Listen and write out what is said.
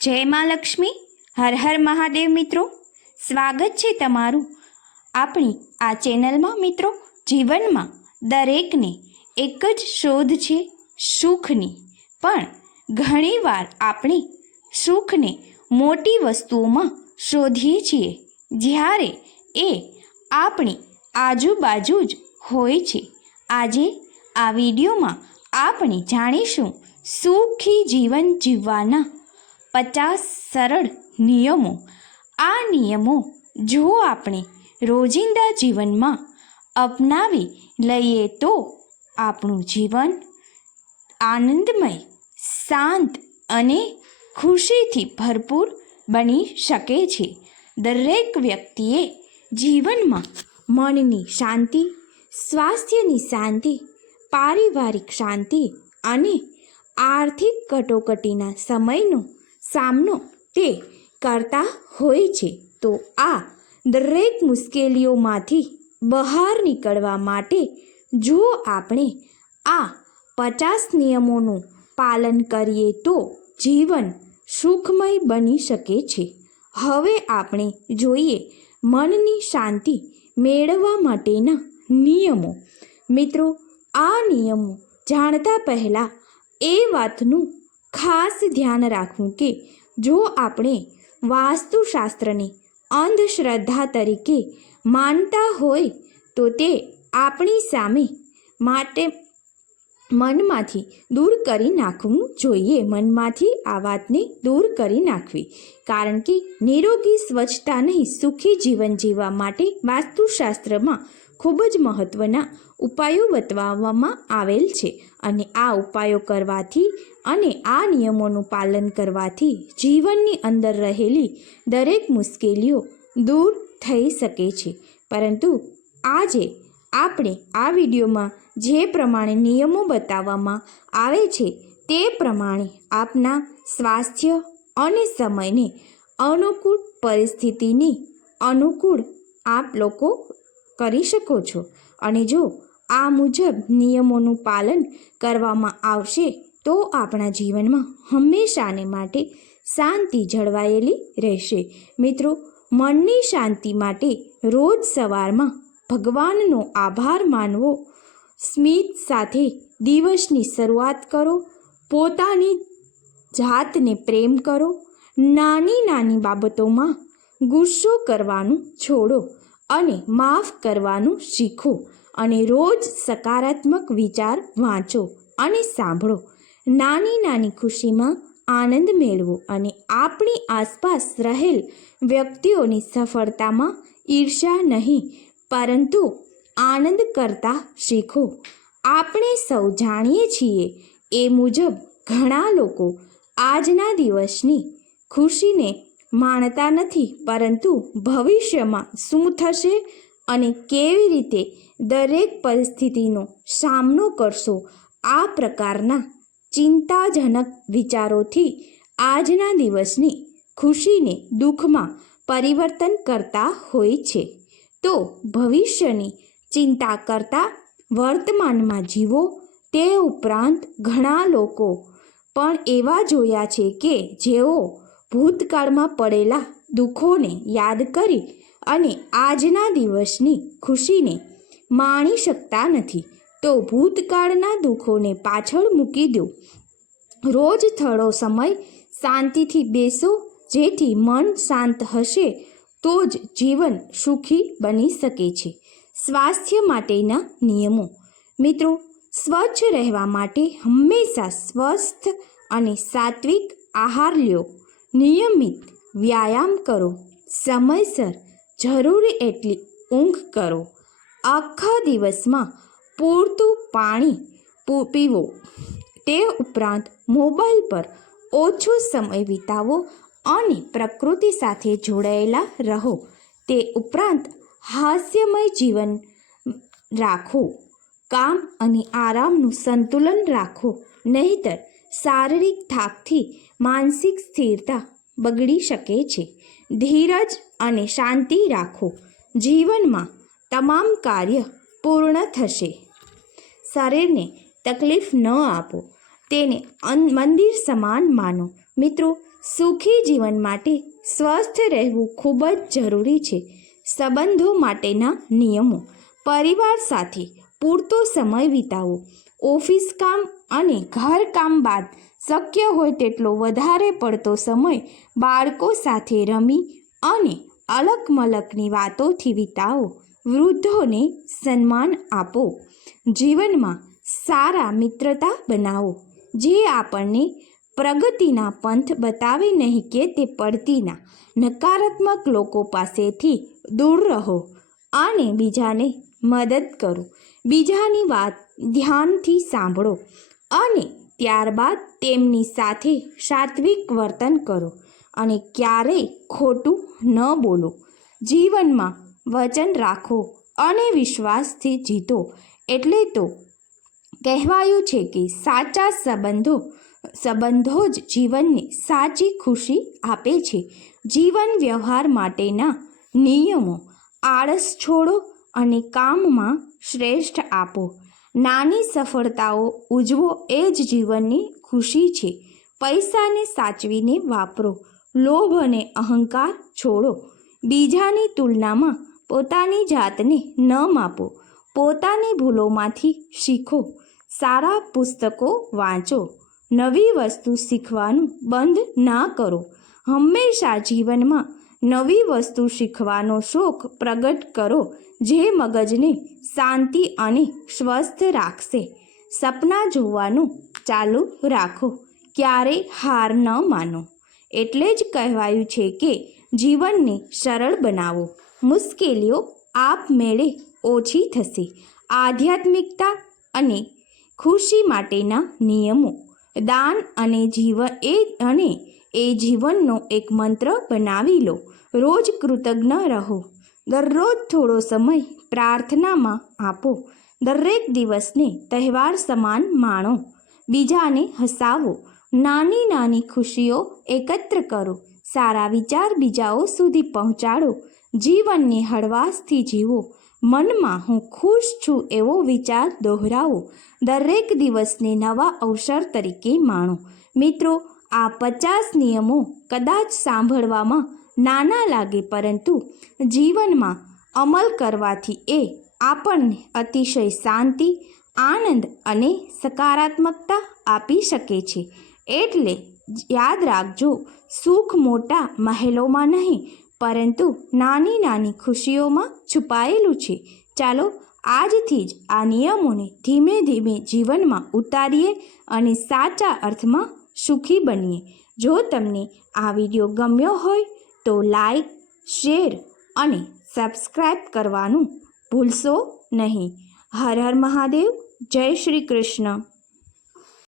જય માં લક્ષ્મી, હર હર મહાદેવ. મિત્રો, સ્વાગત છે તમારું આપણી આ ચેનલમાં. મિત્રો, જીવનમાં દરેકને એક જ શોધ છે સુખની, પણ ઘણીવાર આપણે સુખને મોટી વસ્તુઓમાં શોધીએ છીએ, જ્યારે એ આપણી આજુબાજુ જ હોય છે. આજે આ વિડીયોમાં આપણે જાણીશું સુખી જીવન જીવવાના 50 સરળ નિયમો. આ નિયમો જો આપણે રોજિંદા જીવનમાં અપનાવી લઈએ તો આપણું જીવન આનંદમય, શાંત અને ખુશીથી ભરપૂર બની શકે છે. દરેક વ્યક્તિએ જીવનમાં મનની શાંતિ, સ્વાસ્થ્યની શાંતિ, પારિવારિક શાંતિ અને આર્થિક કટોકટીના સમયનો સામનો તે કરતા હોય છે. તો આ દરેક મુશ્કેલીઓમાંથી બહાર નીકળવા માટે જો આપણે આ 50 નિયમોનું પાલન કરીએ તો જીવન સુખમય બની શકે છે. હવે આપણે જોઈએ મનની શાંતિ મેળવવા માટેના નિયમો. મિત્રો, આ નિયમો જાણતા પહેલાં એ વાતનું ખાસ ધ્યાન રાખવું કે જો આપણે વાસ્તુશાસ્ત્રને અંધશ્રદ્ધા તરીકે માનતા હોય તો તે આપણી સામે માટે મનમાંથી દૂર કરી નાખવું જોઈએ. મનમાંથી આ વાતને દૂર કરી નાખવી, કારણ કે નિરોગી, સ્વચ્છતા નહીં સુખી જીવન જીવવા માટે વાસ્તુશાસ્ત્રમાં ખૂબ જ મહત્ત્વના ઉપાયો બતાવવામાં આવેલ છે. અને આ ઉપાયો કરવાથી અને આ નિયમોનું પાલન કરવાથી જીવનની અંદર રહેલી દરેક મુશ્કેલીઓ દૂર થઈ શકે છે. પરંતુ આજે આપણે આ વિડીયોમાં જે પ્રમાણે નિયમો બતાવવામાં આવે છે તે પ્રમાણે આપના સ્વાસ્થ્ય અને સમયને અનુકૂળ પરિસ્થિતિની અનુકૂળ આપ લોકો કરી શકો છો. અને જો આ મુજબ નિયમોનું પાલન કરવામાં આવશે તો આપણા જીવનમાં હંમેશાને માટે શાંતિ જળવાયેલી રહેશે. મિત્રો, મનની શાંતિ માટે રોજ સવારમાં ભગવાનનો આભાર માનવો, સ્મિત સાથે દિવસની શરૂઆત કરો, પોતાની જાતને પ્રેમ કરો, નાની નાની બાબતોમાં ગુસ્સો કરવાનું છોડો અને માફ કરવાનું શીખો. અને રોજ સકારાત્મક વિચાર વાંચો અને સાંભળો. નાની નાની ખુશીમાં આનંદ મેળવો અને આપણી આસપાસ રહેલ વ્યક્તિઓની સફળતામાં ઈર્ષ્યા નહીં પરંતુ આનંદ કરતા શીખો. આપણે સૌ જાણીએ છીએ એ મુજબ ઘણા લોકો આજના દિવસની ખુશીને માણતા નથી, પરંતુ ભવિષ્યમાં શું થશે અને કેવી રીતે દરેક પરિસ્થિતિનો સામનો કરશો, આ પ્રકારના ચિંતાજનક વિચારોથી આજના દિવસની ખુશીને દુઃખમાં પરિવર્તન કરતા હોય છે. તો ભવિષ્યની ચિંતા કરતાં વર્તમાનમાં જીવો. તે ઉપરાંત ઘણા લોકો પણ એવા જોયા છે કે જેઓ ભૂતકાળમાં પડેલા દુઃખોને યાદ કરી અને આજના દિવસની ખુશીને માણી શકતા નથી. તો ભૂતકાળના દુઃખોને પાછળ મૂકી દો. રોજ થોડો સમય શાંતિથી બેસો, જેથી મન શાંત હશે તો જ જીવન સુખી બની શકે છે. સ્વાસ્થ્ય માટેના નિયમો. મિત્રો, સ્વચ્છ રહેવા માટે હંમેશા સ્વસ્થ અને સાત્વિક આહાર લો, નિયમિત વ્યાયામ કરો, સમયસર જરૂરી એટલી ઊંઘ કરો, આખા દિવસમાં પૂરતું પાણી પીવો. તે ઉપરાંત મોબાઈલ પર ઓછો સમય વિતાવો અને પ્રકૃતિ સાથે જોડાયેલા રહો. તે ઉપરાંત હાસ્યમય જીવન રાખો. કામ અને આરામનું સંતુલન રાખો, નહીંતર શારીરિક થાકથી માનસિક સ્થિરતા બગડી શકે છે. ધીરજ અને શાંતિ રાખો. જીવનમાં તમામ કાર્ય પૂર્ણ થશે. શરીરને તકલીફ ન આપો, તેને મંદિર સમાન માનો. મિત્રો, સુખી જીવન માટે સ્વસ્થ રહેવું ખૂબ જ જરૂરી છે. સંબંધો માટેના નિયમો: પરિવાર સાથે પૂરતો સમય વિતાવો. ઓફિસ કામ અને ઘર કામ બાદ શક્ય હોય તેટલો વધારે પડતો સમય બાળકો સાથે રમી અને અલક-મલકની વાતોથી વિતાવો. વૃદ્ધોને સન્માન આપો. જીવનમાં સારા મિત્રતા બનાવો, જે આપણને પ્રગતિના પંથ બતાવે નહીં કે તે પડતીના. નકારાત્મક લોકો પાસેથી દૂર રહો અને બીજાને મદદ કરો. બીજાની વાત ધ્યાનથી સાંભળો અને ત્યારબાદ તેમની સાથે સાત્વિક વર્તન કરો અને ક્યારેય ખોટું ન બોલો. જીવનમાં વચન રાખો અને વિશ્વાસથી જીતો. એટલે તો કહેવાયું છે કે સાચા સંબંધો જ જીવનને સાચી ખુશી આપે છે. જીવન વ્યવહાર માટેના નિયમો: આળસ છોડો અને કામમાં શ્રેષ્ઠ આપો. નાની સફળતાઓ ઉજવો એ જ જીવનની ખુશી છે. પૈસાને સાચવીને વાપરો. લોભ અને અહંકાર છોડો. બીજાની તુલનામાં પોતાની જાતને ન માપો. પોતાની ભૂલોમાંથી શીખો. સારા પુસ્તકો વાંચો. નવી વસ્તુ શીખવાનું બંધ ના કરો. હંમેશા જીવનમાં નવી વસ્તુ શીખવાનો શોખ પ્રગટ કરો, જે મગજને શાંતિ અને સ્વસ્થ રાખશે. સપના જોવાનું ચાલુ રાખો. ક્યારેય હાર ન માનો. એટલે જ કહેવાયું છે કે જીવનને સરળ બનાવો, મુશ્કેલીઓ આપમેળે ઓછી થશે. આધ્યાત્મિકતા અને ખુશી માટેના નિયમો: દાન અને જીવનનો એક મંત્ર બનાવી લો. રોજ કૃતજ્ઞ રહો. દરરોજ થોડો સમય પ્રાર્થનામાં આપો. દરેક દિવસને તહેવાર સમાન માણો. બીજાને હસાવો. નાની નાની ખુશીઓ એકત્ર કરો. સારા વિચાર બીજાઓ સુધી પહોંચાડો. જીવનને હળવાશથી જીવો. મનમાં હું ખુશ છું એવો વિચાર દોહરાવો. દરેક દિવસને નવા અવસર તરીકે માણો. મિત્રો, આ 50 નિયમો કદાચ સાંભળવામાં નાના લાગે, પરંતુ જીવનમાં અમલ કરવાથી એ આપણને અતિશય શાંતિ, આનંદ અને સકારાત્મકતા આપી શકે છે. એટલે યાદ રાખજો, સુખ મોટા મહેલોમાં નહીં, પરંતુ નાની નાની ખુશીઓમાં છુપાયેલું છે. ચાલો આજથી જ આ નિયમોને ધીમે ધીમે જીવનમાં ઉતારીએ અને સાચા અર્થમાં સુખી બનીએ. જો તમને આ વિડીયો ગમ્યો હોય તો લાઈક, શેર અને સબસ્ક્રાઈબ કરવાનું ભૂલશો નહીં. હર હર મહાદેવ. જય શ્રી કૃષ્ણ.